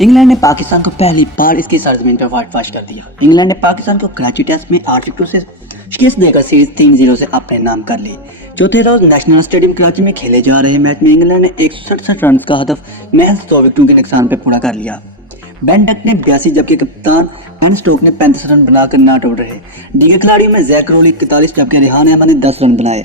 England ने पाकिस्तान को पहली बार इसकी सरजमीन पर व्हाइट वॉश कर दिया। इंग्लैंड ने पाकिस्तान को कराची टेस्ट में 8 विकेटों से शिकस्त देकर सीरीज 3-0 से अपने नाम कर ली। चौथे रोज नेशनल स्टेडियम कराची में खेले जा रहे मैच में इंग्लैंड ने 167 रन का हदफ महज 100 विकेटों के नुकसान पर पूरा कर लिया। बेन डक ने 82 जबकि कप्तान बेन स्टोक्स ने 35 रन बनाकर नॉट आउट रहे। दीगर खिलाड़ियों में जैक रोली 41 जबकि रेहान अहमद ने 10 रन बनाए।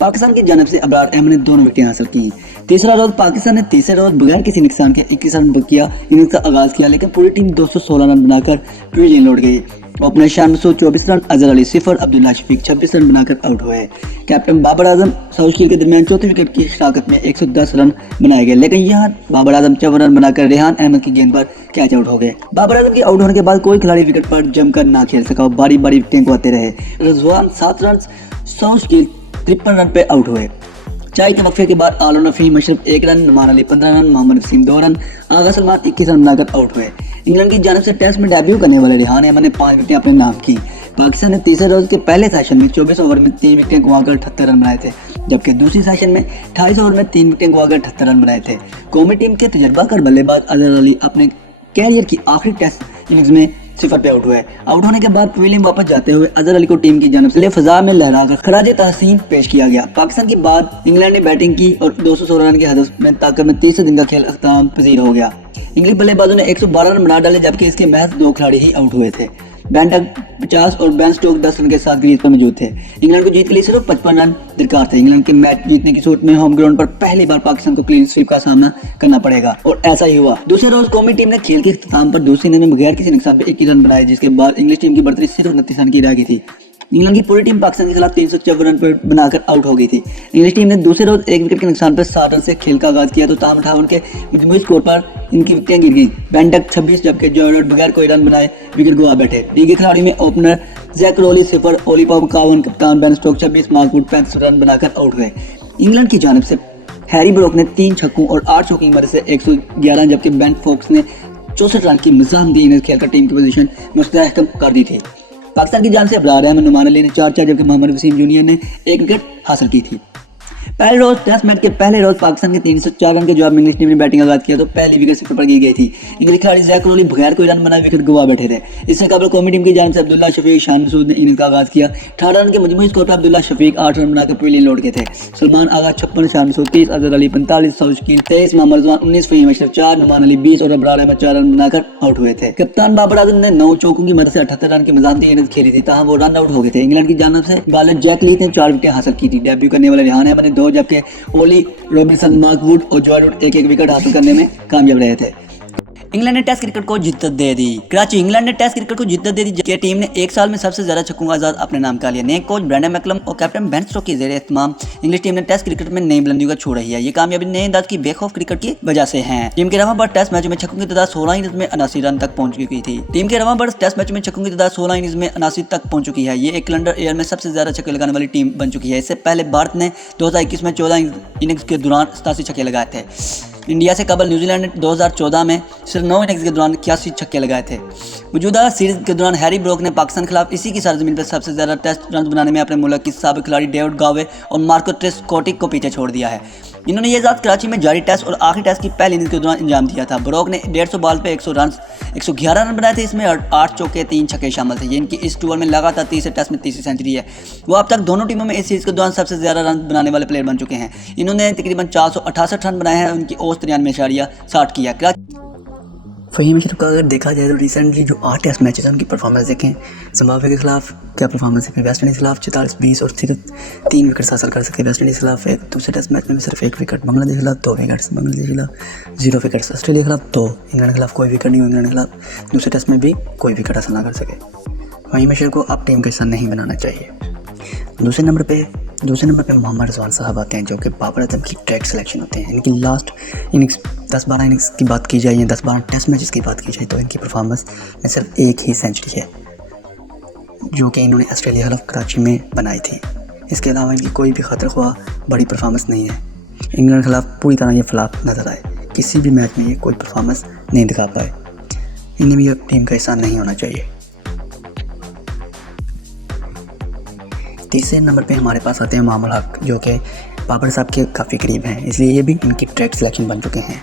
पाकिस्तान की जानब से अबरार अहमद ने 2 विकेटें हासिल की। तीसरा रोज पाकिस्तान ने तीसरे रोज बगैर किसी नुकसान के 21 रन किया इनिंग्स का आगाज किया, लेकिन पूरी टीम 216 रन बनाकर पवेलियन लौट गई। Opener Shan Masood 24 run, Azhar Ali 0, Abdullah Shafiq 26 run बनाकर आउट हुए। कैप्टन बाबर आजम साउथ के दरमियान चौथे विकेट की शराकत में 110 रन बनाए गए, लेकिन यहाँ बाबर आजम 54 रन बनाकर रेहान अहमद की गेंद पर कैच आउट हो गए। बाबर आजम के आउट होने के बाद कोई खिलाड़ी विकेट पर जमकर ना खेल सका और बारी बारी विकेटें गंवाते रहे। रिजवान 7 रन, साउथ 53 रन पे आउट हुए। चाय के वक्फे के बाद आलम नफीम Ashraf 1 run, Noman Ali 15 run, Mohammad Wasim 2 run, Agha Salman 21 run बनाकर आउट हुए। इंग्लैंड की जानब से टेस्ट में डेब्यू करने वाले रेहान अहमद ने 5 विकेटें अपने नाम की। पाकिस्तान ने तीसरे रोज के पहले सेशन में 24 ओवर में 3 विकेटें गंवाकर 78 रन बनाए थे, जबकि दूसरी सेशन में 28 ओवर में 3 विकेटें गंवाकर 78 रन बनाए थे। कौमी टीम के तजर्बाकार बल्लेबाज अजहर अली अपने कैरियर की आखिरी टेस्ट इनिंग्स में 0 पे आउट हुए। आउट होने के बाद पवेलियन वापस जाते हुए अजहर अली को टीम की जानब से फजा में लहराकर खराजे तहसीन पेश किया गया। पाकिस्तान के बाद इंग्लैंड ने बैटिंग की और 216 रन के हदफ में ताकत में तीसरे दिन का खेल अख्ताम पजीर हो गया। इंग्लिश बल्लेबाजों ने 112 रन बना डाले, जबकि इसके महज 2 खिलाड़ी ही आउट हुए थे। बेन डक 50 और बेन स्टोक 10 रन के साथ क्रीज पर मौजूद थे। इंग्लैंड को जीत के लिए सिर्फ 55 रन दरकार थे। इंग्लैंड के मैच जीतने की सूरत में होम ग्राउंड पर पहली बार पाकिस्तान को क्लीन स्वीप का सामना करना पड़ेगा, और ऐसा ही हुआ। दूसरे रोज कौमी टीम ने खेल के इख्तिताम पर दूसरी इनिंग में बगैर किसी नुकसान पर 21 रन बनाए, जिसके बाद इंग्लिश टीम की बढ़तरी सिर्फ 29 रन की रह गई थी। इंग्लैंड की पूरी टीम पाकिस्तान के खिलाफ 354 रन पर बनाकर आउट हो गई थी। इंग्लिश टीम ने दूसरे रोज 1 विकेट के नुकसान पर 60 रन से खेल का आगाज किया, तो ताहम 58 के मजमूई स्कोर पर इनकी विकेटें गिर गई। बेन डक 26 जबकि जॉय रूट बगैर कोई रन बनाए विकेट गंवा बैठे। दीगर खिलाड़ी में opener Zak Crawley 0, Ollie Pope 51, कप्तान Ben Stokes 26, Mark Wood 35 run बनाकर आउट हुए। इंग्लैंड की जानब से हैरी ब्रोक ने 3 छक्कों और 8 चौकों की मदद से 111, जबकि बेन फोक्स ने 64 रन की मज़ाहमदी इनिंग्स खेलकर टीम की पोजीशन मुस्तहकम कर दी थी। पाकिस्तान की जान से अबरार अहमद, नुमान अली ने 4-4, जबकि मोहम्मद वसीम जूनियर ने 1 विकेट हासिल की थी। पहले रोज टेस्ट मैच के पहले रोज पाकिस्तान के 304 रन के जवाब में इंग्लिश टीम ने बैटिंग आगाज किया, तो पहली विकेट 0 पर गी गई थी। इंग्लिश खिलाड़ी जैक रोली बगैर कोई रन बनाए विकेट गंवा बैठे थे। इससे कबल कौमी टीम की जान से अब्दुल्ला शफीक, शान मसूद ने इनिंग्स का आगाज किया। 18 रन के मजमूई स्कोर पर अब्दुल्ला शफीक 8 रन बनाकर पवेलियन लौट गए थे। सलमान आगा 56, शान मसूद 30, अजहर अली 45, साउथ 23, मोहम्मद रिजवान 19, फहीम अशरफ 4, नुमान अली 20 और अबरार अहमद 4 रन बनाकर आउट हुए थे। कप्तान बाबर आजम ने 9 चौकों की मदद से 78 रन की मज़ाहमदी इनिंग्स खेली थी, ताहम वो रन आउट हो गए थे। इंग्लैंड की जानब से बॉलर जैक लीथ ने 4 विकेटें हासिल की थी। डेब्यू करने वाले रेहान अहमद ने 2, जबकि ओली रॉबिन्सन, मार्क वुड और जॉय रूट 1-1 विकेट हासिल करने में कामयाब रहे थे। इंग्लैंड ने टेस्ट क्रिकेट को जिद्दत दे दी। कराची इंग्लैंड ने टेस्ट क्रिकेट को जिद्दत दे दी, जबकि टीम ने 1 साल में सबसे ज्यादा छक्कों का आजाद अपने नाम कर लिया। नए कोच ब्रेंडन मैकलम और कैप्टन बेन स्टोक्स की ज़ेर एहतमाम इंग्लिश टीम ने टेस्ट क्रिकेट में नई बुलंदियों का छू रही है। ये कामयाबी नए अंदाज की बेखौफ क्रिकेट की वजह से है। टीम के रवा पर टेस्ट मैचों में छक्कों की तादाद 16 इनिंग्स में 79 रन तक पहुंच चुकी थी। टीम के रवा पर टेस्ट मैच में छक्कों की तादाद 16 इनिंग्स में 79 तक पहुंच चुकी है। ये एक कैलेंडर ईयर में सबसे ज्यादा छक्के लगाने वाली टीम बन चुकी है। इससे पहले भारत ने 2021 में 14 इनिंग्स के दौरान 87 छक्के लगाए थे। इंडिया से कबल न्यूजीलैंड ने 2014 में सिर्फ 9 इनिंग्स के दौरान 81 छक्के लगाए थे। मौजूदा सीरीज के दौरान हैरी ब्रोक ने पाकिस्तान के खिलाफ इसी की सरजमीन पर सबसे ज्यादा टेस्ट रन बनाने में अपने मुल्क की साबिक खिलाड़ी डेविड गावे और मार्को ट्रेस्कोटिक को पीछे छोड़ दिया है। इन्होंने ये ज़ात कराची में जारी टेस्ट और आखिरी टेस्ट की पहली इनिंग्स के दौरान अंजाम दिया था। ब्रोक ने 150 बॉल पे 111 रन बनाए थे, इसमें 8 चौके 3 छक्के शामिल थे। ये इनकी इस टूर में लगातार तीसरे टेस्ट में तीसरी सेंचुरी है। वो अब तक दोनों टीमों में इस सीरीज के दौरान सबसे ज़्यादा रन बनाने वाले प्लेयर बन चुके हैं। इन्होंने तकरीबन 468 रन बनाए हैं। उनकी औसत 93.60 की है। फहीम अशरफ का अगर देखा जाए तो रिसेंटली जो 8 टेस्ट मैचेस हैं उनकी परफॉर्मेंस देखें। जिम्बाब्वे के खिलाफ क्या परफॉर्मेंस है, वेस्ट इंडीज़ के खिलाफ 44-20 और सिर्फ 3 विकेट हासिल कर सके। वेस्ट इंडीज़ के खिलाफ दूसरे टेस्ट मैच में सिर्फ 1 विकेट, बांग्लादेश के खिलाफ 2 विकेट, बांग्लादेश के खिलाफ 0 विकेट, ऑस्ट्रेलिया के खिलाफ 2, इंग्लैंड के खिलाफ कोई विकेट नहीं, इंग्लैंड के खिलाफ दूसरे टेस्ट में भी कोई विकेट हासिल ना कर सके। फहीम अशरफ को अब टीम का हिस्सा नहीं बनाना चाहिए। दूसरे नंबर पे मोहम्मद रिजवान साहब आते हैं, जो कि बाबर आजम की ट्रैक सिलेक्शन होते हैं। इनकी लास्ट इनिंग्स 10-12 इनिंग्स की बात की जाए या 10-12 टेस्ट मैचेस की बात की जाए तो इनकी परफॉर्मेंस में सिर्फ 1 ही सेंचुरी है, जो कि इन्होंने ऑस्ट्रेलिया के खिलाफ कराची में बनाई थी। इसके अलावा इनकी कोई भी खतर ख्वाह बड़ी परफॉर्मेंस नहीं है। इंग्लैंड के खिलाफ पूरी तरह ये फ्लॉप नजर आए, किसी भी मैच में ये कोई परफॉर्मेंस नहीं दिखा पाए। इन्हें भी अब टीम का हिस्सा नहीं होना चाहिए। तीसरे नंबर पे हमारे पास आते हैं मामूल हक, जो कि बाबर साहब के काफ़ी करीब हैं, इसलिए ये भी इनकी ट्रैक सिलेक्शन बन चुके हैं।